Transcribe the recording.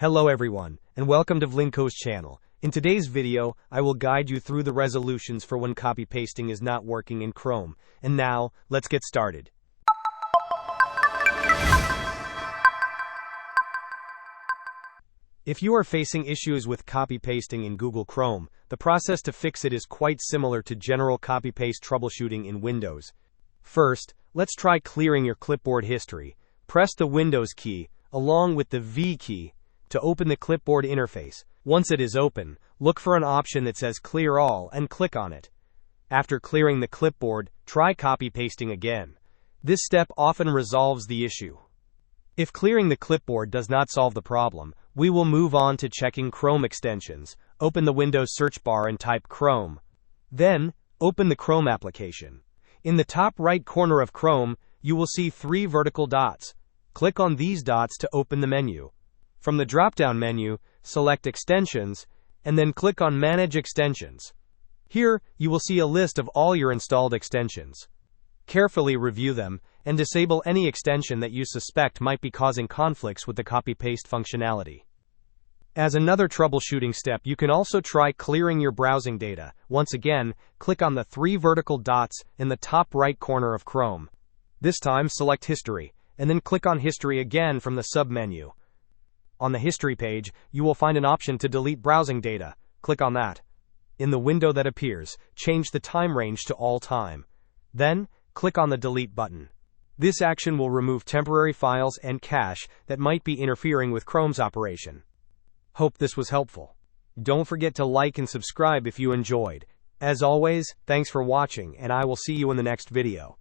Hello everyone, and welcome to Vlinkoz channel. In today's video, I will guide you through the resolutions for when copy pasting is not working in Chrome. And now, let's get started. If you are facing issues with copy pasting in Google Chrome, the process to fix it is quite similar to general copy paste troubleshooting in Windows. First, let's try clearing your clipboard history. Press the Windows key, along with the V key, to open the clipboard interface. Once it is open, look for an option that says Clear All and click on it. After clearing the clipboard, try copy pasting again. This step often resolves the issue. If clearing the clipboard does not solve the problem, we will move on to checking Chrome extensions. Open the Windows search bar and type Chrome. Then, open the Chrome application. In the top right corner of Chrome, you will see 3 vertical dots. Click on these dots to open the menu. From the drop-down menu, select Extensions, and then click on Manage Extensions. Here, you will see a list of all your installed extensions. Carefully review them, and disable any extension that you suspect might be causing conflicts with the copy-paste functionality. As another troubleshooting step, you can also try clearing your browsing data. Once again, click on the 3 vertical dots in the top right corner of Chrome. This time, select History, and then click on History again from the sub-menu. On the History page, you will find an option to delete browsing data. Click on that. In the window that appears, change the time range to all time. Then, click on the Delete button. This action will remove temporary files and cache that might be interfering with Chrome's operation. Hope this was helpful. Don't forget to like and subscribe if you enjoyed. As always, thanks for watching, and I will see you in the next video.